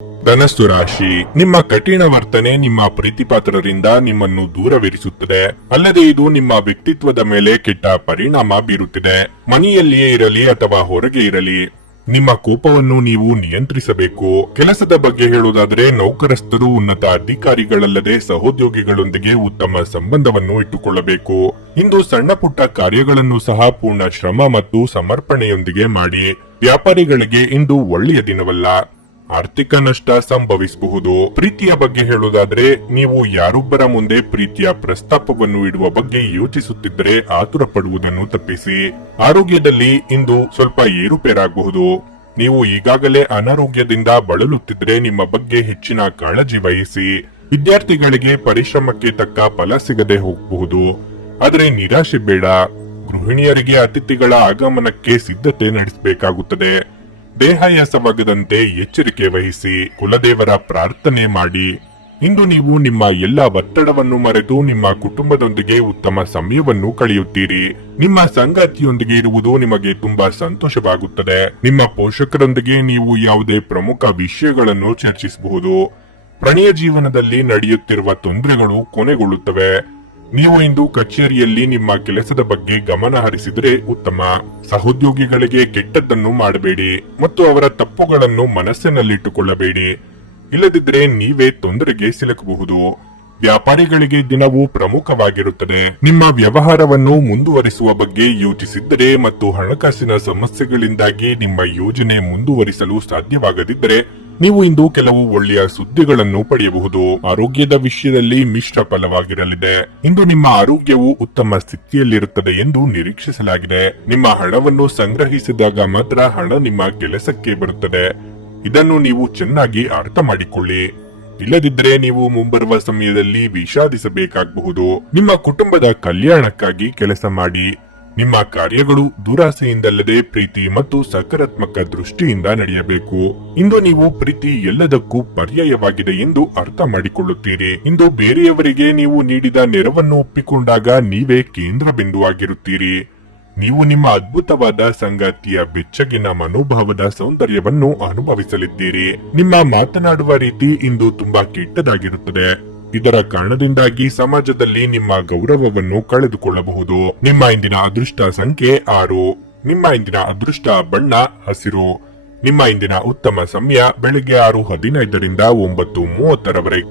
ಧನಸ್ಸು ರಾಶಿ, ನಿಮ್ಮ ಕಠಿಣ ವರ್ತನೆ ನಿಮ್ಮ ಪ್ರೀತಿಪಾತ್ರರಿಂದ ನಿಮ್ಮನ್ನು ದೂರವಿರಿಸುತ್ತದೆ. ಅಲ್ಲದೆ ಇದು ನಿಮ್ಮ ವ್ಯಕ್ತಿತ್ವದ ಮೇಲೆ ಕೆಟ್ಟ ಪರಿಣಾಮ ಬೀರುತ್ತಿದೆ. ಮನೆಯಲ್ಲಿಯೇ ಇರಲಿ ಅಥವಾ ಹೊರಗೆ ಇರಲಿ, ನಿಮ್ಮ ಕೋಪವನ್ನು ನೀವು ನಿಯಂತ್ರಿಸಬೇಕು. ಕೆಲಸದ ಬಗ್ಗೆ ಹೇಳುವುದಾದರೆ, ನೌಕರಸ್ಥರು ಉನ್ನತ ಅಧಿಕಾರಿಗಳಲ್ಲದೆ ಸಹೋದ್ಯೋಗಿಗಳೊಂದಿಗೆ ಉತ್ತಮ ಸಂಬಂಧವನ್ನು ಇಟ್ಟುಕೊಳ್ಳಬೇಕು. ಇಂದು ಸಣ್ಣ ಪುಟ್ಟ ಕಾರ್ಯಗಳನ್ನು ಸಹ ಪೂರ್ಣ ಶ್ರಮ ಮತ್ತು ಸಮರ್ಪಣೆಯೊಂದಿಗೆ ಮಾಡಿ. ವ್ಯಾಪಾರಿಗಳಿಗೆ ಇಂದು ಒಳ್ಳೆಯ ದಿನವಲ್ಲ, ಆರ್ಥಿಕ ನಷ್ಟ ಸಂಭವಿಸಬಹುದು. ಪ್ರೀತಿಯ ಬಗ್ಗೆ ಹೇಳುವುದಾದ್ರೆ, ನೀವು ಯಾರೊಬ್ಬರ ಮುಂದೆ ಪ್ರೀತಿಯ ಪ್ರಸ್ತಾಪವನ್ನು ಇಡುವ ಬಗ್ಗೆ ಯೋಚಿಸುತ್ತಿದ್ದರೆ ಆತುರ ಪಡುವುದನ್ನು ತಪ್ಪಿಸಿ. ಆರೋಗ್ಯದಲ್ಲಿ ಇಂದು ಸ್ವಲ್ಪ ಏರುಪೇರಾಗಬಹುದು. ನೀವು ಈಗಾಗಲೇ ಅನಾರೋಗ್ಯದಿಂದ ಬಳಲುತ್ತಿದ್ರೆ ನಿಮ್ಮ ಬಗ್ಗೆ ಹೆಚ್ಚಿನ ಕಾಳಜಿ ವಹಿಸಿ. ವಿದ್ಯಾರ್ಥಿಗಳಿಗೆ ಪರಿಶ್ರಮಕ್ಕೆ ತಕ್ಕ ಫಲ ಸಿಗದೆ ಹೋಗಬಹುದು, ಆದರೆ ನಿರಾಶೆ ಬೇಡ. ಗೃಹಿಣಿಯರಿಗೆ ಅತಿಥಿಗಳ ಆಗಮನಕ್ಕೆ ಸಿದ್ಧತೆ ನಡೆಸಬೇಕಾಗುತ್ತದೆ. ದೇಹಾಯಾಸವಾಗದಂತೆ ಎಚ್ಚರಿಕೆ ವಹಿಸಿ. ಕುಲದೇವರ ಪ್ರಾರ್ಥನೆ ಮಾಡಿ. ಇಂದು ನೀವು ನಿಮ್ಮ ಎಲ್ಲ ಒತ್ತಡವನ್ನು ಮರೆತು ನಿಮ್ಮ ಕುಟುಂಬದೊಂದಿಗೆ ಉತ್ತಮ ಸಮಯವನ್ನು ಕಳೆಯುತ್ತೀರಿ. ನಿಮ್ಮ ಸಂಗಾತಿಯೊಂದಿಗೆ ಇರುವುದು ನಿಮಗೆ ತುಂಬಾ ಸಂತೋಷವಾಗುತ್ತದೆ. ನಿಮ್ಮ ಪೋಷಕರೊಂದಿಗೆ ನೀವು ಯಾವುದೇ ಪ್ರಮುಖ ವಿಷಯಗಳನ್ನು ಚರ್ಚಿಸಬಹುದು. ಪ್ರಣಯ ಜೀವನದಲ್ಲಿ ನಡೆಯುತ್ತಿರುವ ತೊಂದರೆಗಳು ಕೊನೆಗೊಳ್ಳುತ್ತವೆ. ನೀವು ಇಂದು ಕಚೇರಿಯಲ್ಲಿ ನಿಮ್ಮ ಕೆಲಸದ ಬಗ್ಗೆ ಗಮನ ಹರಿಸಿದರೆ ಉತ್ತಮ. ಸಹೋದ್ಯೋಗಿಗಳಿಗೆ ಕೆಟ್ಟದ್ದನ್ನು ಮಾಡಬೇಡಿ ಮತ್ತು ಅವರ ತಪ್ಪುಗಳನ್ನು ಮನಸ್ಸಿನಲ್ಲಿಟ್ಟುಕೊಳ್ಳಬೇಡಿ. ಇಲ್ಲದಿದ್ದರೆ ನೀವೇ ತೊಂದರೆಗೆ ಸಿಲುಕಬಹುದು. ವ್ಯಾಪಾರಿಗಳಿಗೆ ದಿನವೂ ಪ್ರಮುಖವಾಗಿರುತ್ತದೆ. ನಿಮ್ಮ ವ್ಯವಹಾರವನ್ನು ಮುಂದುವರಿಸುವ ಬಗ್ಗೆ ಯೋಚಿಸಿದ್ದರೆ ಮತ್ತು ಹಣಕಾಸಿನ ಸಮಸ್ಯೆಗಳಿಂದಾಗಿ ನಿಮ್ಮ ಯೋಜನೆ ಮುಂದುವರಿಸಲು ಸಾಧ್ಯವಾಗದಿದ್ದರೆ ನೀವು ಇಂದು ಕೆಲವು ಒಳ್ಳೆಯ ಸುದ್ದಿಗಳನ್ನು ಪಡೆಯಬಹುದು. ಆರೋಗ್ಯದ ವಿಷಯದಲ್ಲಿ ಮಿಶ್ರ ಫಲವಾಗಿರಲಿದೆ. ಇಂದು ನಿಮ್ಮ ಆರೋಗ್ಯವು ಉತ್ತಮ ಸ್ಥಿತಿಯಲ್ಲಿರುತ್ತದೆ ಎಂದು ನಿರೀಕ್ಷಿಸಲಾಗಿದೆ. ನಿಮ್ಮ ಹಣವನ್ನು ಸಂಗ್ರಹಿಸಿದಾಗ ಮಾತ್ರ ಹಣ ನಿಮ್ಮ ಕೆಲಸಕ್ಕೆ ಬರುತ್ತದೆ. ಇದನ್ನು ನೀವು ಚೆನ್ನಾಗಿ ಅರ್ಥ ಮಾಡಿಕೊಳ್ಳಿ. ಇಲ್ಲದಿದ್ದರೆ ನೀವು ಮುಂಬರುವ ಸಮಯದಲ್ಲಿ ವಿಷಾದಿಸಬೇಕಾಗಬಹುದು. ನಿಮ್ಮ ಕುಟುಂಬದ ಕಲ್ಯಾಣಕ್ಕಾಗಿ ಕೆಲಸ ಮಾಡಿ. ನಿಮ್ಮ ಕಾರ್ಯಗಳು ದುರಾಸೆಯಿಂದಲ್ಲದೆ ಪ್ರೀತಿ ಮತ್ತು ಸಕಾರಾತ್ಮಕ ದೃಷ್ಟಿಯಿಂದ ನಡೆಯಬೇಕು. ಇಂದು ನೀವು ಪ್ರೀತಿ ಎಲ್ಲದಕ್ಕೂ ಪರ್ಯಾಯವಾಗಿದೆ ಎಂದು ಅರ್ಥ ಮಾಡಿಕೊಳ್ಳುತ್ತೀರಿ. ಇಂದು ಬೇರೆಯವರಿಗೆ ನೀವು ನೀಡಿದ ನೆರವನ್ನು ಒಪ್ಪಿಕೊಂಡಾಗ ನೀವೇ ಕೇಂದ್ರ ಬಿಂದುವಾಗಿರುತ್ತೀರಿ. ನೀವು ನಿಮ್ಮ ಅದ್ಭುತವಾದ ಸಂಗಾತಿಯ ಬೆಚ್ಚಗಿನ ಮನೋಭಾವದ ಸೌಂದರ್ಯವನ್ನು ಅನುಭವಿಸಲಿದ್ದೀರಿ. ನಿಮ್ಮ ಮಾತನಾಡುವ ರೀತಿ ಇಂದು ತುಂಬಾ ಕೆಟ್ಟದಾಗಿರುತ್ತದೆ. ಇದರ ಕಾರಣದಿಂದಾಗಿ ಸಮಾಜದಲ್ಲಿ ನಿಮ್ಮ ಗೌರವವನ್ನು ಕಳೆದುಕೊಳ್ಳಬಹುದು. ನಿಮ್ಮ ಇಂದಿನ ಅದೃಷ್ಟ ಸಂಖ್ಯೆ 6. ನಿಮ್ಮ ಇಂದಿನ ಅದೃಷ್ಟ ಬಣ್ಣ ಹಸಿರು. ನಿಮ್ಮ ಇಂದಿನ ಉತ್ತಮ ಸಮಯ ಬೆಳಿಗ್ಗೆ 6:15 ರಿಂದ 9:30 ರವರೆಗೆ.